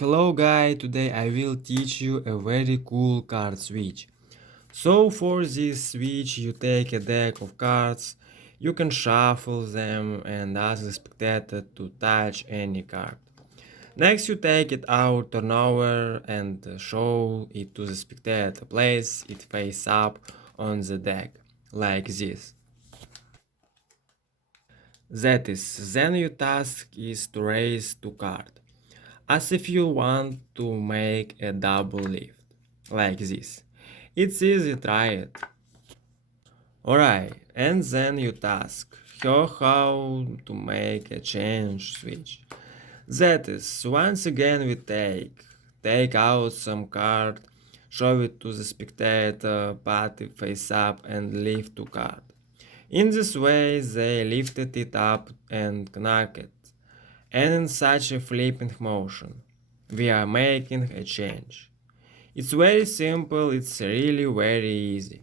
Hello guys, today I will teach you a very cool card switch. So for this switch you take a deck of cards, you can shuffle them and ask the spectator to touch any card. Next you take it out, turn over and show it to the spectator. Place it face up on the deck, like this. That is, then your task is to raise two cards, as if you want to make a double lift, like this. It's easy, try it. Alright, and then you task, show how to make a change switch. That is, once again we take out some card, show it to the spectator, pat it face up and lift two card. In this way they lifted it up and knocked it, and in such a flipping motion, we are making a change. It's very simple, it's really very easy.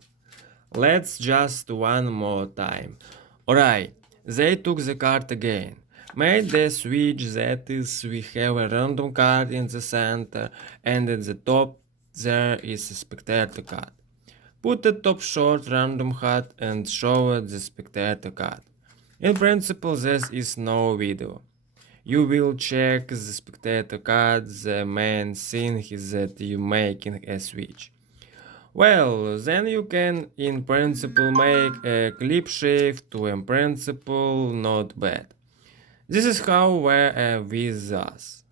Let's just one more time. Alright, they took the card again. Made the switch, that is, we have a random card in the center and at the top there is a spectator card. Put the top short random hat and show the spectator card. In principle this is no video. You will check the spectator card, the main thing is that you making a switch. Well, then you can in principle make a clip shift to in principle not bad. This is how we're with us.